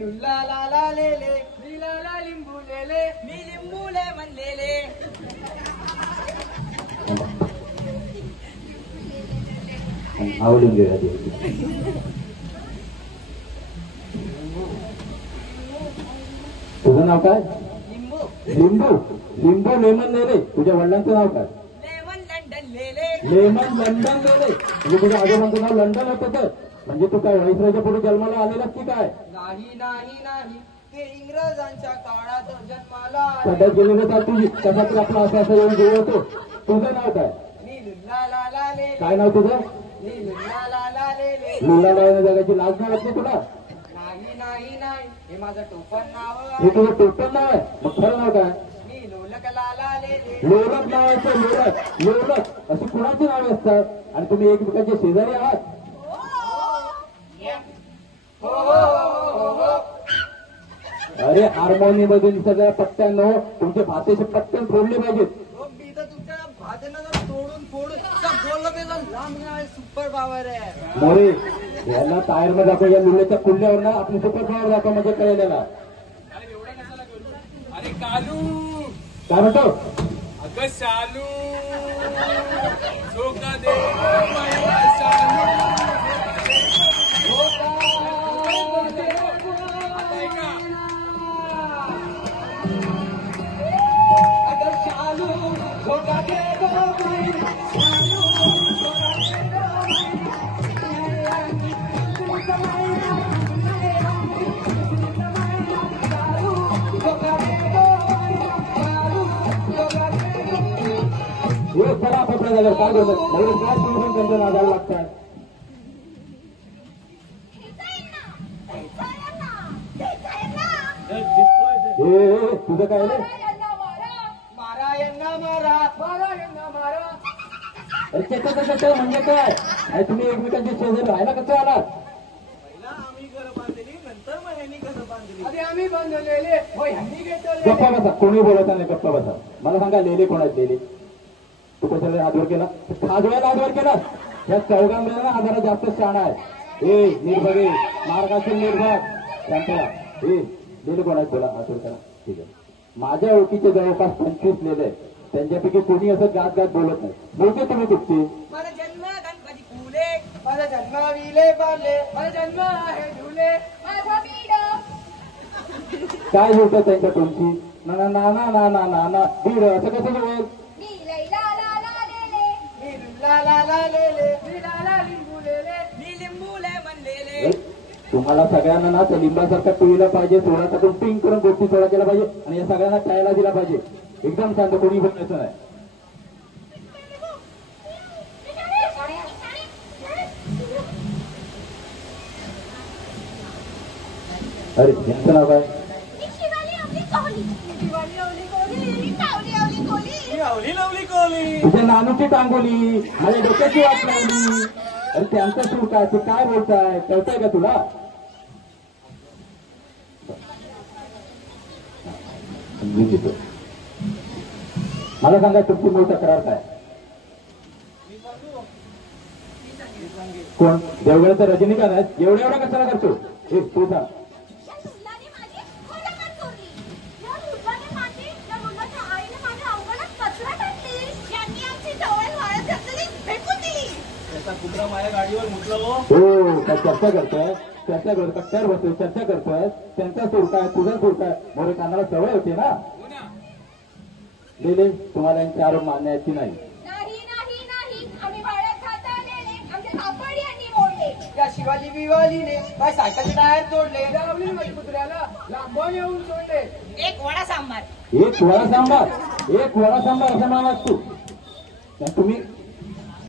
लुल्ला लाला लेले मी लाला लिंबू लेले मी लिंबूले म्हणलेले आवडून गेला तुझं नाव काय? लिंबू लिंबू. लिंबू लेमन लेले. तुझ्या वडिलांचं नाव काय? लेमन लंडन लेले लेमन लंडन लेले. म्हणजे तुझ्या आजोबांचं नाव लंडन होतं तर म्हणजे तू काय व्हाईसरायच्या पुढे जन्माला आलेलास की काय? नाही नाही नाही ते इंग्रजांच्या काळात जन्माला सध्यात गेलेलं चाल तुझी कशात आपला असं असं येऊन गेलो होतो. तुझं नाव काय? मी लुल्ला लाला लेले काय नाव तुझं? मी लुल्ला लाला लेले लुला लावण्या जगाची लाज नाही वाटली तुला? नाही नाही नाही हे माझं टोपण नाव हे आहे तुझं टोटल नाव आहे. मग खरं नाव काय? मी लोलक लाला लेले लोलक नावाचं लोलक. लोलक अशी कुणाची नावे असतात आणि तुम्ही एकमेकांचे शेजारी आहात? हो हो हो हो अरे हार्मोनी मधून सगळ्या पट्ट्यांनो तुमचे भाषेचे पट्ट्यान फोडले पाहिजेत. मी तर तुमच्या भाजनं तोडून फोडून बोललो मी लांब नाही सुपर पॉवर आहे मोरे याला टायर मध्ये दाखव. या लुल्याच्या कुल्ल्यावर ना आपली सुपर पॉवर दाखव म्हणजे कळलेला. अरे कालू काय म्हणतो? अगं शालू झोका दे माझ्या शालू चला आपल्या झाल्यावर काय करतात नवीन काय समजून त्यांच्या नादाला लागतात. तुझं काय रे? मारा यांना मारा मारा यांना मारा अरे त्याचं म्हणजे काय? अरे तुम्ही एकमेकांचे शेजारी राहायला कसं आलात? आम्ही घरं बांधलेली नंतर मग यांनी घरं बांधली आधी आम्ही बांधलेले हो यांनी घेतले गप्पा बसा. कोणी बोलत नाही. गप्पा बसा. मला सांगा लेले कोणाच लेले? तू कशाला हातवर केला? खाजवायला हातवर केला? या चौघांमध्ये ना आधारा जास्त शहाणा आहे. ए निर्भगे मार्गातील निर्भग संपला. ए लेले कोणाच बोला हातवर करा. ठीक आहे. माझ्या ओळखीचे जवळपास 25 लेले आहेत. त्यांच्यापैकी कोणी असं गात गात बोलत नाही. बोलते तुम्ही कुठचे? माझा जन्म गणपती फुले माझा जन्म विले पाले माझा जन्म आहे झुले माझा बीड काय होतं त्यांच्या तोंडची? ना ना ना ना ना ना ना ना बीड असं कसं बोल? मी लुल्ला लाला लेले मी लाला लिंबू लेले मी लिंबूले म्हणलेले तुम्हाला सगळ्यांना ना त्या लिंबासारखा पिळला पाहिजे. सोडा टाकून पिंक करून गोष्टी सोडा केला पाहिजे आणि या सगळ्यांना प्यायला दिला पाहिजे. एकदम शांत. कोणी बोलायचं नाही. अरे यांचं नाव काय? लावली लावली कोली तुझ्या नानूची टांगोली माझ्या डोक्याची वाट लावली. अरे त्यांचा सूर काय? ते काय बोलताय? कळतंय का तुला? समजून घेतो. मला सांगा तुमची मूळ तक्रार काय? कोण? देवगडचा रजनीकांत आहे? एवढ्या एवढा कशाला करतो? हे तू सांग. कुत्रा माझ्या गाडीवर मुतलं हो. हो काय चर्चा करतोय? चर्चा करतो कट्ट्यावर बसतोय. चर्चा करतोय. त्यांचा सूर काय? तुझा सूर काय? मोरे कानाला सवय होती ना. लेले तुम्हाला यांचे आरोप मानण्याची नाही. या शिवाजी बिवालीने काय सायकलचे टायर तोडले लावली माझ्या कुत्र्याला लांबून येऊन सोडले एक वडा सांबार. एक वडा सांबार. एक वडा सांबार असं म्हणालास तू. तुम्ही